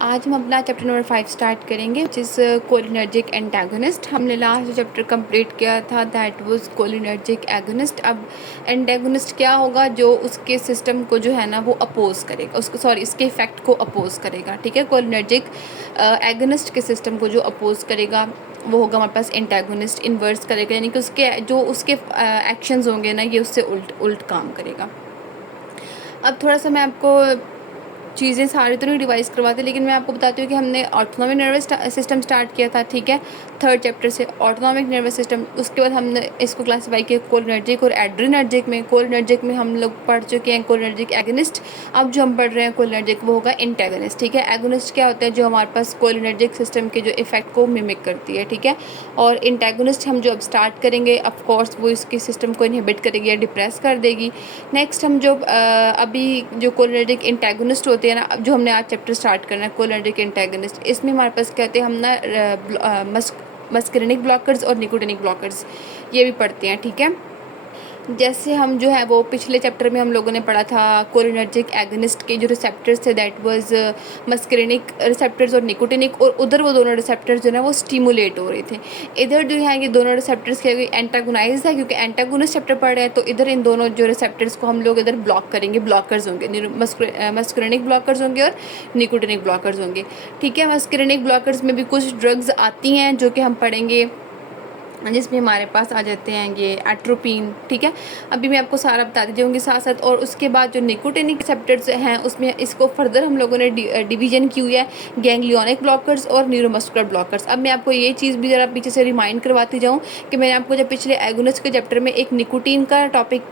आज हम अपना चैप्टर नंबर 5 स्टार्ट करेंगे विच इज़ कोलिनर्जिक एंटागोनिस्ट। हमने लास्ट चैप्टर कंप्लीट किया था दैट वाज कोलिनर्जिक एगोनिस्ट। अब एंटागोनिस्ट क्या होगा? जो उसके सिस्टम को जो है ना वो अपोज करेगा, उसको इसके इफेक्ट को अपोज करेगा। ठीक है, कोलिनर्जिक एगोनिस्ट के सिस्टम को जो अपोज करेगा वो होगा हमारे पास एंटागोनिस्ट। इन्वर्स करेगा, यानी कि उसके एक्शंस होंगे ना ये उससे उल्ट काम करेगा। अब थोड़ा सा मैं आपको चीज़ें सारी तो नहीं रिवाइज़ करवाते, लेकिन मैं आपको बताती हूँ कि हमने ऑटोनॉमिक नर्वस सिस्टम स्टार्ट किया था। ठीक है, थर्ड चैप्टर से ऑटोनॉमिक नर्वस सिस्टम। उसके बाद हमने इसको क्लासीफाई किया कोलिनर्जिक और एड्रिनर्जिक में। कोलिनर्जिक में हम लोग पढ़ चुके हैं कोलिनर्जिक एगोनिस्ट। अब जो हम पढ़ रहे हैं कोलिनर्जिक वो होगा एंटागोनिस्ट। ठीक है, एगोनिस्ट क्या होता है? जो हमारे पास कोलिनर्जिक सिस्टम के जो इफेक्ट को मिमिक करती है। ठीक है, और एंटागोनिस्ट हम जो अब स्टार्ट करेंगे ऑफकोर्स वो इसके सिस्टम को इनहिबिट करेगी या डिप्रेस कर देगी। नेक्स्ट हम जो अभी जो कोलिनर्जिक एंटागोनिस्ट होते हैं ना, जो हमने आज चैप्टर स्टार्ट करना है कोलिनर्जिक एंटागोनिस्ट, इसमें हमारे पास क्या होते हैं? हम ना मस्करिनिक ब्लॉकर्स और निकोटिनिक ब्लॉकर्स ये भी पढ़ते हैं। ठीक है, जैसे हम जो है वो पिछले चैप्टर में हम लोगों ने पढ़ा था कोलिनर्जिक एगोनिस्ट के जो रिसेप्टर्स थे दैट वाज मस्करिनिक रिसेप्टर्स और निकोटिनिक, और उधर वो दोनों रिसेप्टर्स जो है वो स्टिमुलेट हो रहे थे। इधर जो है ये दोनों रिसेप्टर्स के एंटागोनाइज है, क्योंकि एंटागोनिस्ट चैप्टर पढ़ रहे हैं, तो इधर इन दोनों जो रिसेप्टर्स को हम लोग इधर ब्लॉक करेंगे। ब्लॉकर्स होंगे, मस्करिनिक ब्लॉकर्स होंगे और निकोटिनिक ब्लॉकर्स होंगे। ठीक है, मस्करिनिक ब्लॉकर्स में भी कुछ ड्रग्स आती हैं जो कि हम पढ़ेंगे, जिसमें हमारे पास आ जाते हैं ये एट्रोपिन। ठीक है, अभी मैं आपको सारा बताती जाऊँगी साथ साथ। और उसके बाद जो निकोटिनिक रिसेप्टर्स हैं उसमें इसको फर्दर हम लोगों ने डिवीजन की हुई है गैंग्लियोनिक ब्लॉकर्स और न्यूरोमस्कुलर ब्लॉकर्स। अब मैं आपको ये चीज़ भी ज़रा पीछे से रिमाइंड करवाती जाऊँ कि मैंने आपको जब पिछले एगोनिस्ट के चैप्टर में एक निकोटीन का टॉपिक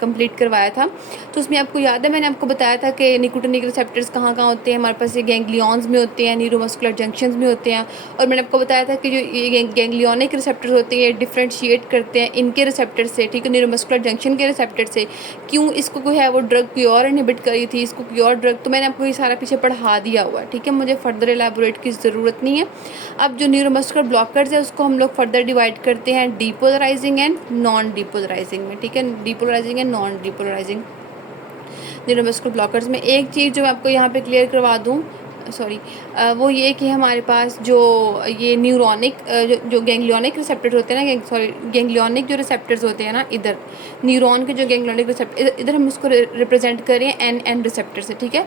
कंप्लीट करवाया था, तो उसमें आपको याद है मैंने आपको बताया था कि निकोटिनिक रिसेप्टर्स कहाँ कहाँ होते हैं हमारे पास? ये गैंग्लियॉन्स में होते हैं, न्यूरोमस्कुलर जंक्शंस में होते हैं। और मैंने आपको बताया था कि जो ये गैंग्लियोनिक रिसेप्टर्स होते हैं डिफरेंशिएट करते हैं इनके रिसेप्टर से। ठीक है, न्यूरोमस्कुलर जंक्शन के रिसेप्टर से। क्यों इसको कोई है वो ड्रग कोई और इनहिबिट करी थी, इसको कोई और ड्रग, तो मैंने आपको ये सारा पीछे पढ़ा दिया हुआ है। ठीक है, मुझे फर्दर एलैबोरेट की ज़रूरत नहीं है। अब जो न्यूरोमस्कुलर ब्लॉकर्स है उसको हम लोग फर्दर डिवाइड करते हैं डीपोलराइजिंग एंड नॉन डीपोलराइजिंग में। ठीक है, depolarising and non depolarizing neuromuscular blockers में। एक चीज़ जो मैं आपको यहाँ पे क्लियर करवा दूँ, सॉरी, वो ये कि हमारे पास जो ये न्यूरोनिक जो गैंग्लियोनिक रिसेप्टर्स होते हैं ना, सॉरी गैंग्लियोनिक जो रिसेप्टर्स होते हैं ना, इधर न्यूरॉन के जो गैंग्लियोनिक रिसेप्टर, इधर हम इसको रिप्रेजेंट करें एन रिसेप्टर से। ठीक है,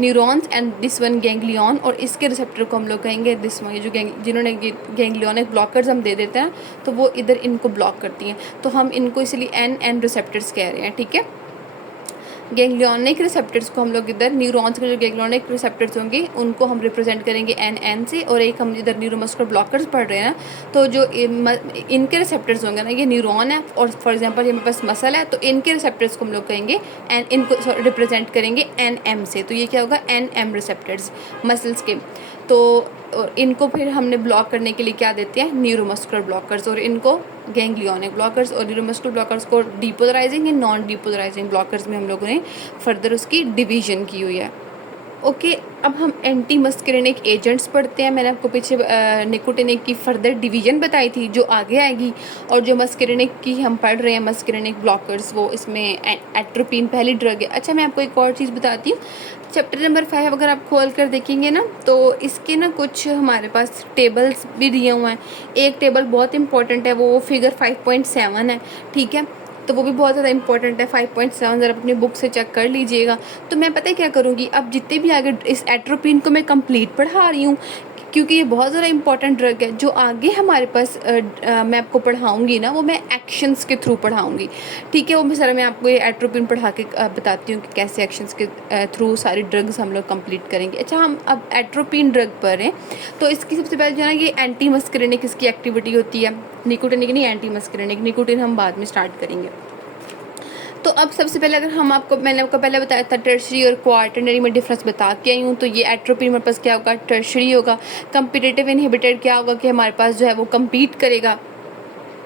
neurons and this one ganglion, और इसके रिसेप्टर को हम लोग कहेंगे दिस वन। ये जो जिन्होंने गैंग्लियोनिक ब्लॉकर्स हम दे देते हैं तो वो इधर इनको ब्लॉक करती हैं, तो हम इनको इसलिए एन रिसेप्टर्स कह रहे हैं। ठीक है, गैंग्लियोनिक रिसेप्टर्स को हम लोग इधर न्यूरॉन्स के जो गैंग्लियोनिक रिसेप्टर्स होंगे उनको हम रिप्रेजेंट करेंगे एन से, और एक हम इधर न्यूरोमस्कुलर ब्लॉकर्स पढ़ रहे हैं ना, तो जो इनके रिसेप्टर्स होंगे ना, ये न्यूरॉन है और फॉर एग्जांपल ये मेरे पास मसल है, तो इनके रिसेप्टर्स को हम लोग कहेंगे इनको रिप्रेजेंट करेंगे एम से। तो ये क्या होगा? एम रिसेप्टर्स मसल्स के। तो इनको फिर हमने ब्लॉक करने के लिए क्या देते हैं? न्यूरोमस्कुलर ब्लॉकर्स, और इनको गैंग्लियोनिक ब्लॉकर्स। और न्यूरोमस्कुलर ब्लॉकर्स को depolarising and non depolarizing blockers में हम लोगों ने फर्दर उसकी डिवीजन की हुई है। ओके, अब हम एंटी मस्करिनिक एजेंट्स पढ़ते हैं। मैंने आपको पीछे निकोटिनिक की फर्दर डिवीजन बताई थी जो आगे आएगी, और जो मस्करिनिक की हम पढ़ रहे हैं मस्करिनिक ब्लॉकर्स, वो इसमें एट्रोपिन पहली ड्रग है। अच्छा, मैं आपको एक और चीज़ बताती हूँ। चैप्टर नंबर 5 अगर आप खोल कर देखेंगे ना, तो इसके ना कुछ हमारे पास टेबल्स भी दिए हुए हैं। एक टेबल बहुत इंपॉर्टेंट है, वो फिगर 5.7 है। ठीक है, तो वो भी बहुत ज़्यादा इंपॉर्टेंट है 5.7, ज़रा अपनी बुक से चेक कर लीजिएगा। तो मैं पता है क्या करूँगी, अब जितने भी आगे इस एट्रोपिन को मैं कंप्लीट पढ़ा रही हूँ, क्योंकि ये बहुत ज़्यादा इंपॉर्टेंट ड्रग है। जो आगे हमारे पास मैं आपको पढ़ाऊँगी ना, वो मैं एक्शंस के थ्रू पढ़ाऊँगी। ठीक है, वो मैं आपको ये एट्रोपिन पढ़ा के बताती हूँ कि कैसे एक्शंस के थ्रू सारी ड्रग्स हम लोग कंप्लीट करेंगे। अच्छा, हम अब एट्रोपिन ड्रग पर हैं, तो इसकी सबसे पहले जो है ना, ये एंटी मस्करिनिक इसकी एक्टिविटी होती है। निकोटिनिक नहीं, एंटी मस्करिनिक। निकोटिन हम बाद में स्टार्ट करेंगे। तो अब सबसे पहले अगर मैंने आपको पहले बताया था टर्शरी और क्वार्टरनरी में डिफरेंस बता के आई हूँ, तो ये एट्रोपिन हमारे पास क्या होगा? टर्शरी होगा। कंपिटिटिव इनहिबिटर क्या होगा कि हमारे पास जो है वो कम्पीट करेगा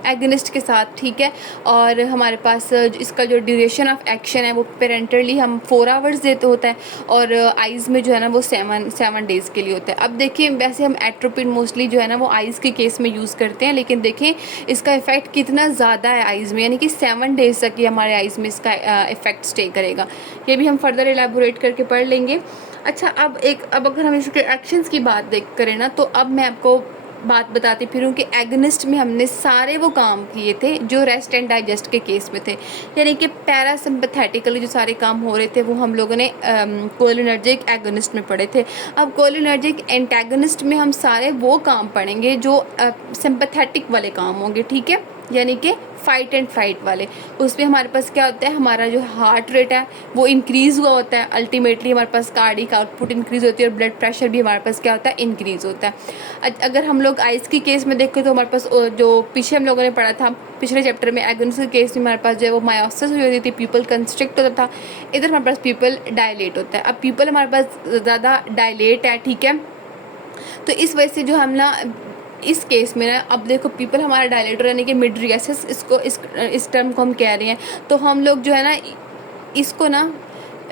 एगनिस्ट के साथ, ठीक है। और हमारे पास इसका जो ड्यूरेशन ऑफ एक्शन है वो पेरेंटली हम 4 आवर्स देते होता है, और आइज़ में जो है ना वो 7 डेज़ के लिए होता है। अब देखिए वैसे हम एट्रोपिन मोस्टली जो है ना वो आइज़ के केस में यूज़ करते हैं, लेकिन देखें इसका इफ़ेक्ट कितना ज़्यादा है आइज़ में, यानी कि 7 डेज़ तक ये हमारे आइज़ में इसका इफ़ेक्ट स्टे करेगा। ये भी हम फर्दर एलैबोरेट करके पढ़ लेंगे। अच्छा, अब अगर हम इसके एक्शंस की बात करें ना, तो अब मैं आपको बात बताती फिरूँ कि एगनिस्ट में हमने सारे वो काम किए थे जो रेस्ट एंड डाइजेस्ट के केस में थे, यानी कि पैरासिम्पथेटिकली जो सारे काम हो रहे थे वो हम लोगों ने कोलिनर्जिक एगनिस्ट में पढ़े थे। अब कोलिनर्जिक एंटागनिस्ट में हम सारे वो काम पढ़ेंगे जो सिंपथेटिक वाले काम होंगे, ठीक है, यानी कि फाइट एंड फ्लाइट वाले। उसमें हमारे पास क्या होता है, हमारा जो हार्ट रेट है वो इंक्रीज़ हुआ होता है, अल्टीमेटली हमारे पास कार्डिक आउटपुट इंक्रीज़ होती है, और ब्लड प्रेशर भी हमारे पास क्या होता है, इंक्रीज़ होता है। अगर हम लोग आइज़ की केस में देखें तो हमारे पास जो पीछे हम लोगों ने पढ़ा था पिछले चैप्टर में, एगनिस्ट के केस में हमारे पास जो है वो मायोसिस हुई होती थी, पीपल कंस्ट्रिक्ट होता था, इधर हमारे पास पीपल डायलेट होता है। अब पीपल हमारे पास ज़्यादा डायलेट है, ठीक है, तो इस वजह से जो हम ना इस केस में ना, अब देखो पीपल हमारा डायलेटर यानी कि मिडरियासिस इसको इस टर्म को हम कह रहे हैं, तो हम लोग जो है ना इसको ना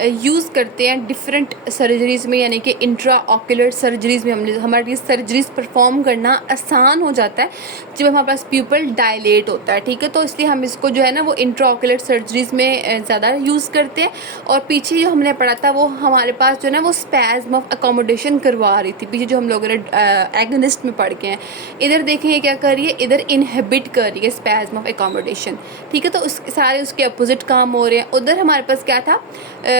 यूज़ करते हैं डिफरेंट सर्जरीज़ में, यानी कि इंट्रा ऑक्यूलर सर्जरीज़ में हमारे लिए सर्जरीज़ परफॉर्म करना आसान हो जाता है जब हमारे पास प्यूपल डायलेट होता है, ठीक है। तो इसलिए हम इसको जो है ना वो इंट्रा ऑक्यूलर सर्जरीज़ में ज़्यादा यूज़ करते हैं। और पीछे जो हमने पढ़ा था वो हमारे पास जो है ना वो स्पैज़म ऑफ अकोमोडेशन करवा रही थी, पीछे जो हम लोगों ने एगनिस्ट में पढ़ के हैं। इधर देखें ये क्या कर रही है, इधर इनहिबिट कर रही है स्पैज़म ऑफ अकोमोडेशन, ठीक है। तो सारे उसके अपोजिट काम हो रहे हैं। उधर हमारे पास क्या था,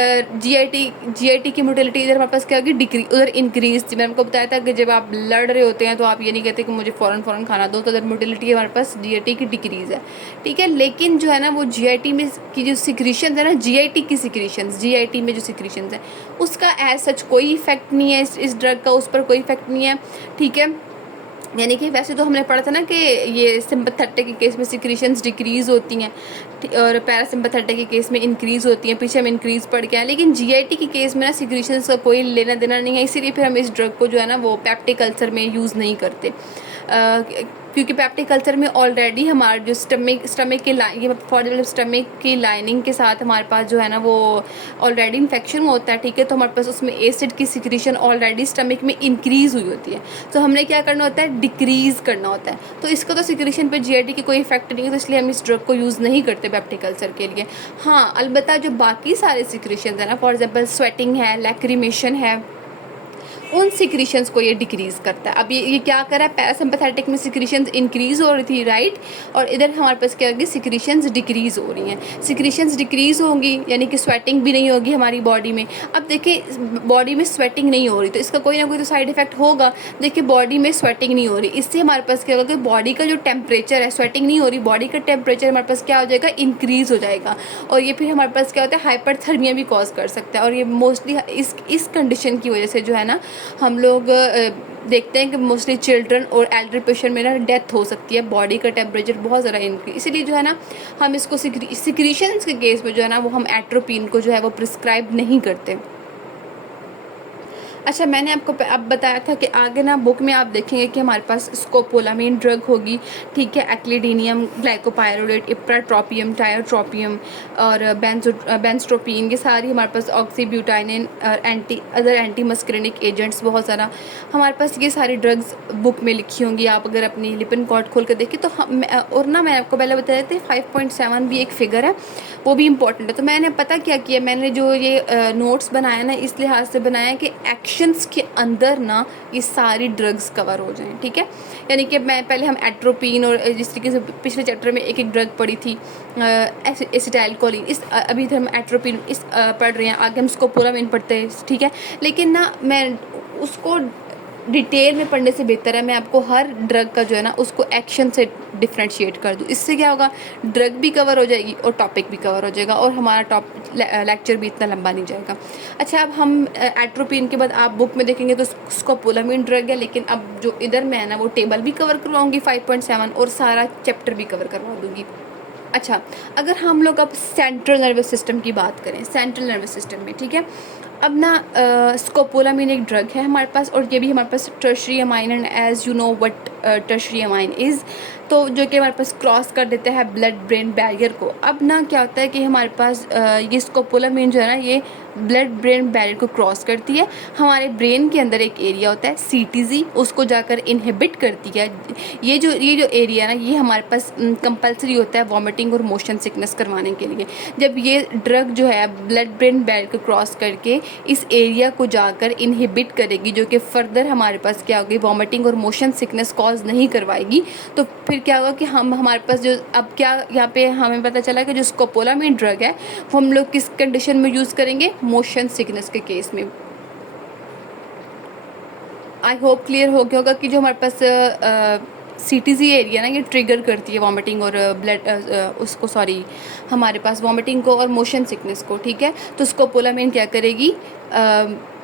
जीआईटी की मोटिलिटी इधर हमारे पास क्या होगी, डिक्रीज, उधर इंक्रीज थी। मैंने आपको बताया था कि जब आप लड़ रहे होते हैं तो आप ये नहीं कहते कि मुझे फ़ौरन खाना दो, तो उधर मोटिलिटी हमारे पास जीआईटी की डिक्रीज़ है, ठीक है। लेकिन जो है ना वो जीआईटी में की जो सिक्रीशन है ना, जीआईटी में जो सिक्रीशन है उसका एज सच कोई इफेक्ट नहीं है, इस ड्रग का उस पर कोई इफेक्ट नहीं है, ठीक है। यानी कि वैसे तो हमने पढ़ा था ना कि ये सिंपैथेटिक के केस में सिक्रीशंस डिक्रीज़ होती हैं और पैरासिम्पैथेटिक के केस में इंक्रीज़ होती हैं, पीछे हम इंक्रीज़ पढ़ के आए, लेकिन जीआईटी के केस में ना सिक्रीशंस का कोई लेना देना नहीं है, इसीलिए फिर हम इस ड्रग को जो है ना वो पेप्टिक अल्सर में यूज़ नहीं करते, क्योंकि पेप्टिक अल्सर में ऑलरेडी हमारा जो स्टमक की लाइनिंग के साथ हमारे पास जो है ना वो ऑलरेडी इन्फेक्शन होता है, ठीक है। तो हमारे पास उसमें एसिड की सिक्रीशन ऑलरेडी स्टमक में इंक्रीज़ हुई होती है, तो हमने क्या करना होता है, डिक्रीज़ करना होता है। तो इसका तो सिक्रीशन पे जीआईटी की कोई इफेक्ट नहीं है, तो इसलिए हम इस ड्रग को यूज़ नहीं करते पेप्टिक अल्सर के लिए। हाँ, अलबत्ता जो बाकी सारे सिक्रीशन है ना, फॉर एग्जाम्पल स्वेटिंग है, लैक्रिमेशन है, उन सिक्रीशंस को ये डिक्रीज़ करता है। अब ये क्या कर रहा है, पैरासिम्पैथेटिक में सिक्रीशंस इंक्रीज़ हो रही थी, राइट, और इधर हमारे पास क्या होगी, सिक्रीशंस डिक्रीज़ हो रही हैं। सिक्रीशंस डिक्रीज़ होंगी यानी कि स्वेटिंग भी नहीं होगी हमारी बॉडी में। अब देखिए बॉडी में स्वेटिंग नहीं हो रही तो इसका कोई ना कोई तो साइड इफेक्ट होगा। देखिए बॉडी में स्वेटिंग नहीं हो रही, इससे हमारे पास क्या होगा कि बॉडी का जो टेम्परेचर है, स्वेटिंग नहीं हो रही, बॉडी का टेम्परेचर हमारे पास क्या हो जाएगा, इंक्रीज़ हो जाएगा, और ये फिर हमारे पास क्या होता है, हाइपरथर्मिया भी कॉज कर सकता है। और ये मोस्टली इस कंडीशन की वजह से जो है ना हम लोग देखते हैं कि मोस्टली चिल्ड्रन और एल्डर पेशेंट में ना डेथ हो सकती है, बॉडी का टेम्परेचर बहुत ज़्यादा इंक्रीज, इसीलिए जो है ना हम इसको सिक्रीशंस के केस में जो है ना वो हम एट्रोपिन को जो है वो प्रिस्क्राइब नहीं करते। अच्छा, मैंने आपको अब बताया था कि आगे ना बुक में आप देखेंगे कि हमारे पास स्कोपोलामाइन ड्रग होगी, ठीक है, एक्लिडीनियम, ग्लाइकोपायरोलेट, इप्राट्रोपियम, टायोट्रोपियम और बेंजट्रोपिन, ये सारी हमारे पास ऑक्सीब्यूटाइनिन और अदर एंटी मस्करेनिक एजेंट्स बहुत ज़्यादा हमारे पास ये सारी ड्रग्स बुक में लिखी होंगी। आप अगर अपनी लिपिन कॉर्ड खोल कर देखें तो और ना मैं आपको पहले बताया था 5.7 भी एक फिगर है, वो भी इंपॉर्टेंट है। तो मैंने पता क्या किया, मैंने जो ये नोट्स बनाया ना इस लिहाज से बनाया कि एक्शंस के अंदर ना ये सारी ड्रग्स कवर हो जाएं, ठीक है। यानी कि मैं पहले हम एट्रोपिन और जिस तरीके से पिछले चैप्टर में एक ड्रग पढ़ी थी एसिटाइलकोलिन, इस अभी हम एट्रोपिन इस पढ़ रहे हैं, आगे हम स्कोपोलामाइन पढ़ते हैं, ठीक है। लेकिन ना मैं उसको डिटेल में पढ़ने से बेहतर है मैं आपको हर ड्रग का जो है ना उसको एक्शन से डिफ्रेंशिएट कर दूँ। इससे क्या होगा, ड्रग भी कवर हो जाएगी और टॉपिक भी कवर हो जाएगा और हमारा लेक्चर भी इतना लंबा नहीं जाएगा। अच्छा, अब हम एट्रोपिन के बाद आप बुक में देखेंगे तो स्कोपोलामाइन ड्रग है, लेकिन अब जो इधर मैं है ना वो टेबल भी कवर करवाऊँगी 5.7 और सारा चैप्टर भी कवर करवा दूँगी। अच्छा, अगर हम लोग अब सेंट्रल नर्वस सिस्टम की बात करें, सेंट्रल नर्वस सिस्टम में, ठीक है, अब ना स्कोपोलामाइन एक ड्रग है हमारे पास और ये भी हमारे पास tertiary amine and as you know what tertiary amine is, तो जो कि हमारे पास क्रॉस कर देता है ब्लड ब्रेन बैरियर को। अब ना क्या होता है कि हमारे पास ये स्कोपोलामाइन जो है ना, ये ब्लड ब्रेन बैरियर को क्रॉस करती है। हमारे ब्रेन के अंदर एक एरिया होता है CTZ, उसको जाकर इनहिबिट करती है। ये जो एरिया ना, ये हमारे पास कंपलसरी होता है वॉमिटिंग और मोशन सिकनेस करवाने के लिए। जब ये ड्रग जो है ब्लड ब्रेन बैरियर को क्रॉस करके इस एरिया को जाकर इनहिबिट करेगी, जो कि फर्दर हमारे पास क्या होगी, वॉमिटिंग और मोशन सिकनेस कॉज नहीं करवाएगी। तो फिर क्या होगा कि हमारे पास जो अब क्या यहाँ पे हमें पता चला कि जो स्कोपोलामाइन ड्रग है वो हम लोग किस कंडीशन में यूज़ करेंगे, मोशन सिकनेस के केस में। आई होप क्लियर हो गया होगा कि जो हमारे पास CTZ एरिया ना, ये ट्रिगर करती है वॉमिटिंग और उसको सॉरी हमारे पास वॉमिटिंग को और मोशन सिकनेस को, ठीक है। तो स्कोपोलामाइन क्या करेगी,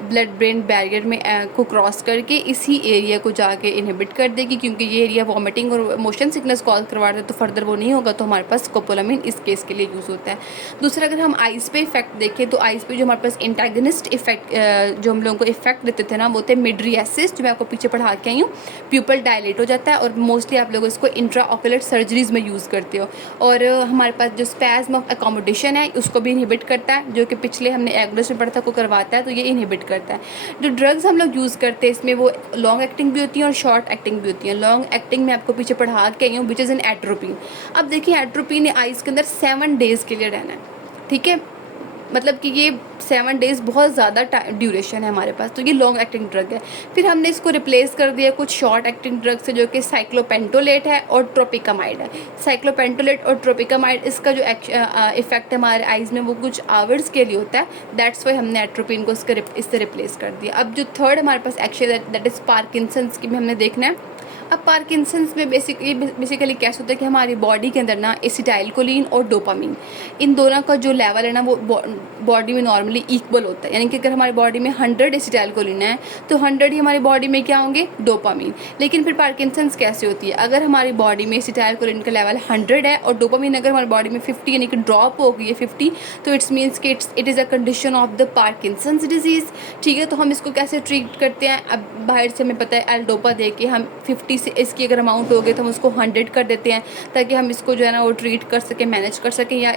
ब्लड ब्रेन बैरियर में को क्रॉस करके इसी एरिया को जाके इनहिबिट कर देगी, क्योंकि ये एरिया वॉमिटिंग और मोशन सिकनेस कॉज करवा रहा है, तो फर्दर वो नहीं होगा। तो हमारे पास स्कोपोलामाइन इस केस के लिए यूज़ होता है। दूसरा, अगर हम आइज़ पे इफेक्ट देखें तो आइज़ पे जो हमारे पास एंटागनिस्ट इफेक्ट जो हम लोगों को इफेक्ट देते थे ना, वो थे मिड्रियासिस, जो मैं आपको पीछे पढ़ा के आई हूँ। प्यूपल डायलेट हो जाता है और मोस्टली आप लोग इसको इंट्रा ऑकुलर सर्जरीज में यूज़ करते हो। और हमारे पास जो स्पैज्म ऑफ अकोमोडेशन है उसको भी इनहिबिट करता है, जो कि पिछले हमने एग्नोस में पढ़ा था, को करवाता है, तो ये इनहिबिट करता है। जो ड्रग्स हम लोग यूज़ करते हैं इसमें वो लॉन्ग एक्टिंग भी होती हैं और शॉर्ट एक्टिंग भी होती हैं। लॉन्ग एक्टिंग में आपको पीछे पढ़ा के आई हूँ, विच इज़ इन एट्रोपिन। अब देखिए, एट्रोपिन ने आइज़ के अंदर 7 डेज़ के लिए रहना है, ठीक है। मतलब कि ये 7 डेज़ बहुत ज़्यादा ड्यूरेशन है हमारे पास, तो ये लॉन्ग एक्टिंग ड्रग है। फिर हमने इसको रिप्लेस कर दिया कुछ शॉर्ट एक्टिंग ड्रग से, जो कि साइक्लोपेंटोलेट है और ट्रोपिकामाइड है। साइक्लोपेंटोलेट और ट्रोपिकामाइड, इसका जो इफेक्ट है हमारे आइज़ में वो कुछ आवर्स के लिए होता है। दैट्स वाई हमने एट्रोपिन को इससे रिप्लेस कर दिया। अब जो थर्ड हमारे पास एक्शन है, दैट इज़ पार्किंसंस की भी हमने देखना है। अब पार्किंसंस में बेसिकली कैसे होता है कि हमारी बॉडी के अंदर ना एसिटाइलकोलिन और डोपामिन, इन दोनों का जो लेवल है ना, वो बॉडी में नॉर्मली इक्वल होता है। यानी कि अगर हमारी बॉडी में 100 एसिटाइलकोलिन है तो 100 ही हमारी बॉडी में क्या होंगे, डोपामिन। लेकिन फिर पार्किंसंस कैसे होती है, अगर हमारी बॉडी में एसिटाइलकोलिन का लेवल 100 है और डोपामिन अगर हमारी बॉडी में 50 यानी कि ड्रॉप हो गई है 50, तो इट्स मीन्स कि it is a condition of the Parkinson's disease, ठीक है। तो हम इसको कैसे ट्रीट करते हैं, अब बाहर से हमें पता है एल-डोपा दे के हम 50 से इसकी अगर अमाउंट हो गई तो हम उसको 100 कर देते हैं, ताकि हम इसको जो है ना वो ट्रीट कर सकें, मैनेज कर सकें, या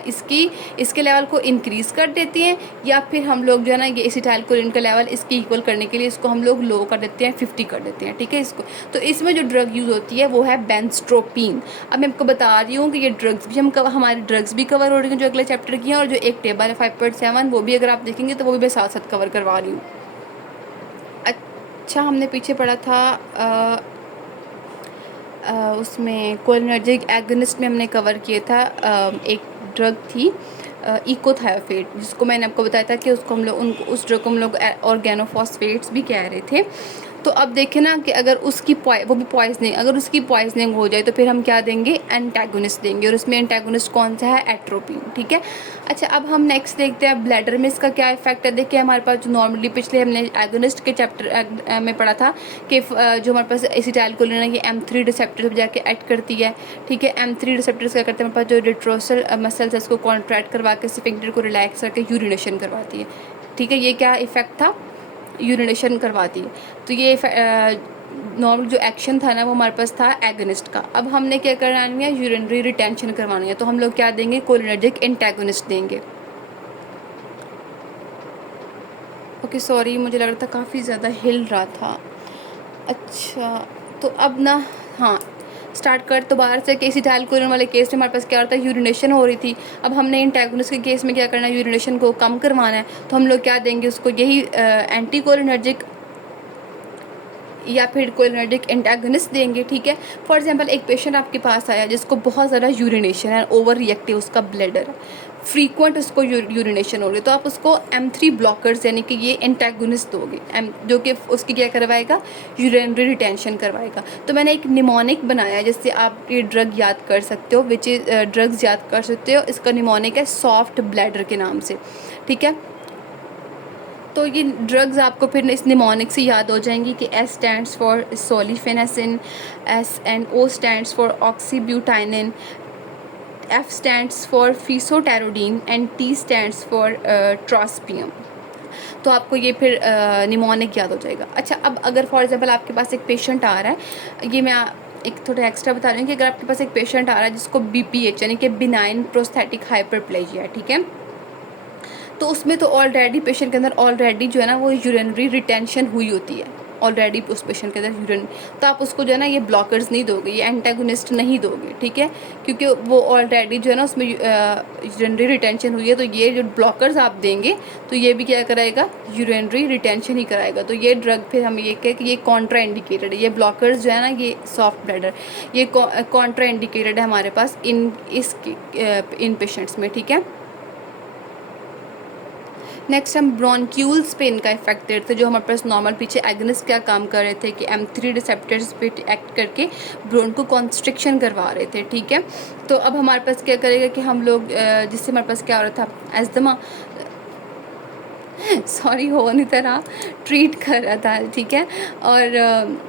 इसके लेवल को इंक्रीज़ कर देते हैं, या फिर हम लोग जो है ना ये एसिटाइलकोलिन का लेवल इसकी इक्वल करने के लिए इसको हम लोग लो कर देते हैं, 50 कर देते हैं, ठीक है इसको। तो इसमें जो ड्रग यूज़ होती है वो है बेंस्ट्रोपीन। अब मैं आपको बता रही हूँ कि ये ड्रग्स भी हमारी ड्रग्स भी कवर हो रही हैं जो अगले चैप्टर की हैं, और जो एक टेबल है 5.7 वो भी अगर आप देखेंगे तो वो भी मैं साथ साथ कवर करवा रही हूँ। अच्छा, हमने पीछे पढ़ा था उसमें कोलिनर्जिक एगोनिस्ट में हमने कवर किया था एक ड्रग थी इकोथायोफेट, जिसको मैंने आपको बताया था कि उसको हम लोग उस ड्रग को हम लोग ऑर्गेनोफॉस्फेट्स भी कह रहे थे। तो अब देखें ना कि अगर उसकी वो भी पॉइजनिंग, अगर उसकी पॉइजनिंग हो जाए तो फिर हम क्या देंगे, एंटागोनिस्ट देंगे, और उसमें एंटागोनिस्ट कौन सा है, एट्रोपिन, ठीक है। अच्छा, अब हम नेक्स्ट देखते हैं ब्लैडर में इसका क्या इफेक्ट है। देखिए, हमारे पास जो नॉर्मली पिछले हमने एगोनिस्ट के चैप्टर में पढ़ा था कि जो हमारे पास एसिटाइलकोलिन है ये M3 रिसेप्टर पर जाके एक्ट करती है, ठीक है। M3 रिसेप्टर्स क्या करते हैं, हमारे पास जो रेट्रोसल मसल्स है उसको कॉन्ट्रैक्ट करवा के स्फिंक्टर को रिलैक्स करके यूरिनेशन करवाती है, ठीक है। ये क्या इफेक्ट था, यूरिनेशन करवाती है। तो ये नॉर्मल जो एक्शन था ना वो हमारे पास था एगोनिस्ट का। अब हमने क्या करवानी है, यूरिनरी रिटेंशन करवानी है, तो हम लोग क्या देंगे, कोलिनर्जिक एंटागोनिस्ट देंगे। ओके सॉरी, मुझे लग रहा था काफ़ी ज़्यादा हिल रहा था। अच्छा, तो अब ना हाँ स्टार्ट कर तो बाहर से एसिटाइलकोलिन वाले केस में हमारे पास क्या होता है, यूरिनेशन हो रही थी। अब हमने एंटागोनिस्ट के केस में क्या करना है, यूरिनेशन को कम करवाना है, तो हम लोग क्या देंगे उसको, यही एंटी कोलिनर्जिक या फिर कोलिनर्जिक एंटागोनिस्ट देंगे, ठीक है। फॉर एग्जांपल, एक पेशेंट आपके पास आया जिसको बहुत ज़्यादा यूरिनेशन है, ओवर रिएक्टिव उसका ब्लैडर है, फ्रीक्वेंट उसको यूरिनेशन हो रही है, तो आप उसको M3 ब्लॉकर्स यानी कि ये एंटागोनिस्ट दोगे, जो कि उसकी क्या करवाएगा, यूरिनरी रिटेंशन करवाएगा। तो मैंने एक निमोनिक बनाया है जिससे आप ये ड्रग याद कर सकते हो, विच इज ड्रग्स याद कर सकते हो। इसका निमोनिक है सॉफ्ट ब्लैडर के नाम से, ठीक है। तो ये ड्रग्स आपको फिर इस निमोनिक से याद हो जाएंगी कि S stands for solifenacin, O stands for oxybutynin, F stands for fesoterodine and T stands for trospium. तो आपको ये फिर निमोनिक याद हो जाएगा। अच्छा, अब अगर फॉर एग्जांपल आपके पास एक पेशेंट आ रहा है, ये मैं एक थोड़ा एक्स्ट्रा बता रही हूँ कि अगर आपके पास एक पेशेंट आ रहा है जिसको BPH यानी कि बिनाइन प्रोस्थेटिक हाइपरप्लेजिया है, ठीक है, तो उसमें तो ऑलरेडी पेशेंट के अंदर ऑलरेडी जो है ना वो यूरिनरी रिटेंशन हुई होती है ऑलरेडी उस पेशेंट के अंदर यूरिन, तो आप उसको जो है ना ये ब्लॉकर्स नहीं दोगे, ये एंटागोनिस्ट नहीं दोगे, ठीक है, क्योंकि वो ऑलरेडी जो है ना उसमें यूरिनरी रिटेंशन हुई है। तो ये जो ब्लॉकर्स आप देंगे तो ये भी क्या कराएगा, यूरिनरी रिटेंशन ही कराएगा। तो ये ड्रग फिर हम ये कहें कि ये कॉन्ट्रा इंडिकेटेड है, ये ब्लॉकर्स जो है ना ये सॉफ्ट ब्लैडर, ये कॉन्ट्रा इंडिकेटेड है हमारे पास इन पेशेंट्स में, ठीक है। नेक्स्ट हम ब्रोंक्यूल्स पे इनका इफेक्ट दे रहे थे, जो हमारे पास नॉर्मल पीछे एगनिस्ट क्या काम कर रहे थे कि M3 रिसेप्टर्स पे एक्ट करके ब्रोन को कॉन्स्ट्रिक्शन करवा रहे थे, ठीक है। तो अब हमारे पास क्या करेगा कि हम लोग जिससे हमारे पास क्या हो रहा था, एस्थमा सॉरी हो नहीं तरह ट्रीट कर रहा था, ठीक है। और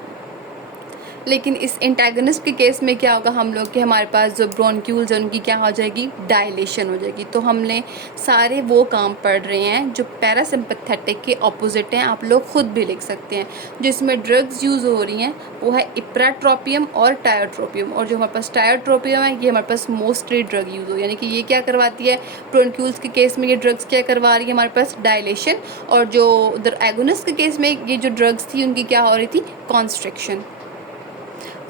लेकिन इस एंटागनिस्ट के केस में क्या होगा हम लोग कि हमारे पास जो ब्रोंक्यूल्स हैं उनकी क्या हो जाएगी, डायलेशन हो जाएगी। तो हमने सारे वो काम पढ़ रहे हैं जो पैरासिम्पैथेटिक के ऑपोजिट हैं, आप लोग खुद भी लिख सकते हैं। जिसमें ड्रग्स यूज़ हो रही हैं वो है इप्राट्रोपियम और टायोट्रोपियम, और जो हमारे पास टायोट्रोपियम है ये हमारे पास मोस्टली ड्रग यूज़ हो, यानी कि ये क्या करवाती है, ब्रोंक्यूल्स के केस में ये ड्रग्स क्या करवा रही है हमारे पास, डायलेशन, और जो उधर एगोनिस्ट के केस में ये जो ड्रग्स थी उनकी क्या हो रही थी, कॉन्स्ट्रिक्शन।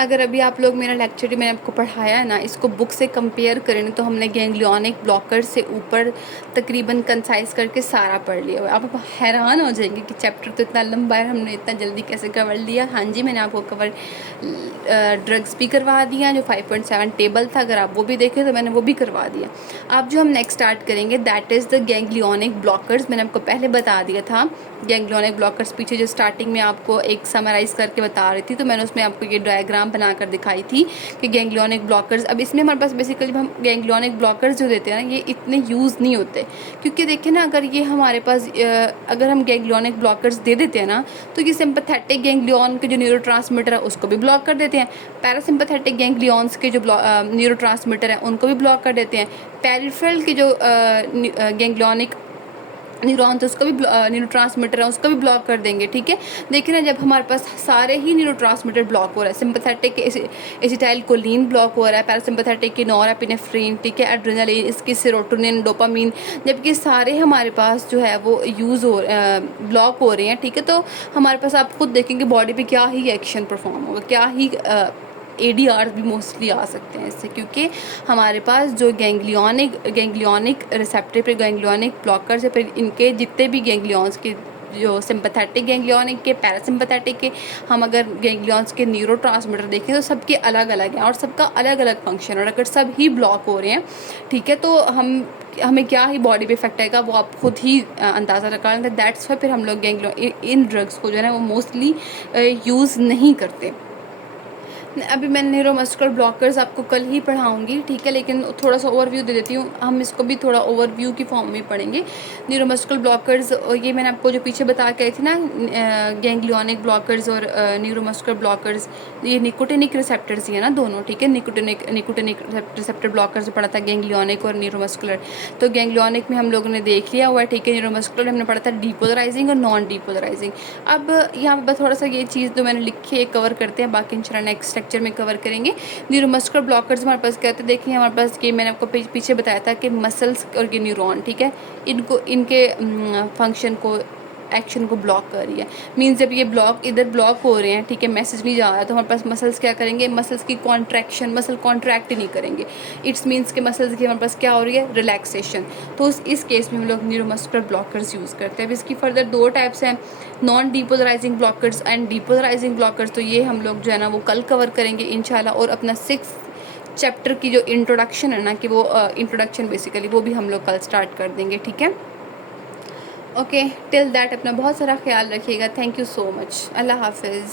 अगर अभी आप लोग मेरा लेक्चर जो मैंने आपको पढ़ाया है ना इसको बुक से कंपेयर करें तो हमने गैंग्लियोनिक ब्लॉकर से ऊपर तकरीबन कंसाइज करके सारा पढ़ लिया। आप हैरान हो जाएंगे कि चैप्टर तो इतना लंबा है, हमने इतना जल्दी कैसे कवर लिया। हाँ जी, मैंने आपको कवर ड्रग्स भी करवा दिया, जो 5.7 टेबल था अगर आप वो भी देखें तो मैंने वो भी करवा दिया। अब जो हम नेक्स्ट स्टार्ट करेंगे that is the ganglionic blockers. मैंने आपको पहले बता दिया था गैंग्लियोनिक ब्लॉकर्स, पीछे जो स्टार्टिंग में आपको एक समराइज़ करके बता रही थी तो मैंने उसमें आपको ये डायग्राम बनाकर दिखाई थी कि गैंग्लियोनिक ब्लॉकर्स। अब इसमें हमारे पास बेसिकली जब हम गैंग्लियोनिक ब्लॉकर्स जो देते हैं ना ये इतने यूज़ नहीं होते, क्योंकि देखिए ना अगर ये हमारे पास अगर हम गैंग्लियोनिक ब्लॉकर्स दे देते हैं ना तो ये सिंपैथेटिक गैंग्लियन के जो न्यूरोट्रांसमीटर है उसको भी ब्लॉक कर देते हैं, पैरासिम्पैथेटिक गैंग्लियंस के जो न्यूरोट्रांसमीटर हैं उनको भी ब्लॉक कर देते हैं, पेरिफेरल के जो गैंग्लियोनिक न्यूरॉन तो उसको भी न्यूरोट्रांसमीटर है उसको भी ब्लॉक कर देंगे, ठीक है। देखिए ना जब हमारे पास सारे ही न्यूरोट्रांसमीटर ब्लॉक हो रहा है, सिंपैथेटिक एसिटाइलकोलिन ब्लॉक हो रहा है, पैरासिम्पैथेटिक की नॉरएपिनेफ्रिन, ठीक है, एड्रेनालिन, इसकी सेरोटोनिन, डोपामीन, जबकि सारे हमारे पास जो है वो ब्लॉक हो रहे हैं, ठीक है। तो हमारे पास आप खुद देखेंगे बॉडी पे क्या ही एक्शन परफॉर्म होगा, क्या ही ADR भी मोस्टली आ सकते हैं इससे, क्योंकि हमारे पास जो गैंग्लियोनिक रिसेप्टर पे गैंग्लियोनिक ब्लॉकर्स है, फिर इनके जितने भी गैंग्लियंस के जो सिंपैथेटिक गैंग्लियोनिक के, पैरासिम्पैथेटिक के, हम अगर गैंग्लियंस के न्यूरोट्रांसमीटर देखें तो सबके अलग अलग हैं और सबका अलग अलग फंक्शन, और अगर सब ही ब्लॉक हो रहे हैं, ठीक है, तो हमें क्या ही बॉडी पे इफेक्ट आएगा वो आप खुद ही अंदाज़ा लगा लेंगे। दैट्स वाई फिर हम लोग इन ड्रग्स को जो है ना वो मोस्टली यूज़ नहीं करते। अभी मैं न्यूरोमस्कुलर ब्लॉकर्स आपको कल ही पढ़ाऊंगी, ठीक है, लेकिन थोड़ा सा ओवरव्यू दे देती हूँ, हम इसको भी थोड़ा ओवरव्यू की फॉर्म में पढ़ेंगे। न्यूरोमस्कुलर ब्लॉकर्स ये मैंने आपको जो पीछे बता के आई थी ना, गैंग्लियोनिक ब्लॉकर्स और न्यूरोमस्कुलर ब्लॉकर्स, ये निकोटिनिक रिसेप्टर्स ही है ना दोनों, ठीक है। निकोटिनिक रिसेप्टर ब्लॉकर्स पढ़ा था गैंग्लियोनिक और न्यूरोमस्कुलर। तो गैंग्लियोनिक में हम लोगों ने देख लिया हुआ है, ठीक है। न्यूरोमस्कुलर हमने पढ़ा था डीपोलराइजिंग और नॉन डीपोलराइजिंग। अब यहाँ पर थोड़ा सा ये चीज़ जो मैंने लिखी है कवर करते हैं, बाकी इंशाल्लाह नेक्स्ट लेक्चर में कवर करेंगे। न्यूरोमस्कुलर ब्लॉकर्स हमारे पास कहते हैं, देखिए हमारे पास ये मैंने आपको पीछे बताया था कि मसल्स और ये न्यूरॉन, ठीक है, इनके फंक्शन को, एक्शन को ब्लॉक कर रही है। मीन्स जब ये इधर ब्लॉक हो रहे हैं, ठीक है, मैसेज नहीं जा रहा, तो हमारे पास मसल्स क्या करेंगे, मसल्स की कॉन्ट्रैक्शन, मसल कॉन्ट्रैक्ट ही नहीं करेंगे, इट्स मीन्स के मसल्स की हमारे पास क्या हो रही है, रिलैक्सेशन। तो इस केस में हम लोग न्यूरोमस्कुलर ब्लॉकर्स यूज़ करते हैं। अब इसकी फर्दर 2 टाइप्स हैं, non depolarizing blockers and depolarising blockers. तो ये हम लोग जो है ना वो कल कवर करेंगे इंशाल्लाह। और अपना 6 चैप्टर की जो इंट्रोडक्शन है ना कि वो इंट्रोडक्शन बेसिकली वो भी हम लोग कल स्टार्ट कर देंगे, ठीक है। ओके, टिल दैट अपना बहुत सारा ख्याल रखिएगा। Thank you so much. अल्लाह हाफिज़।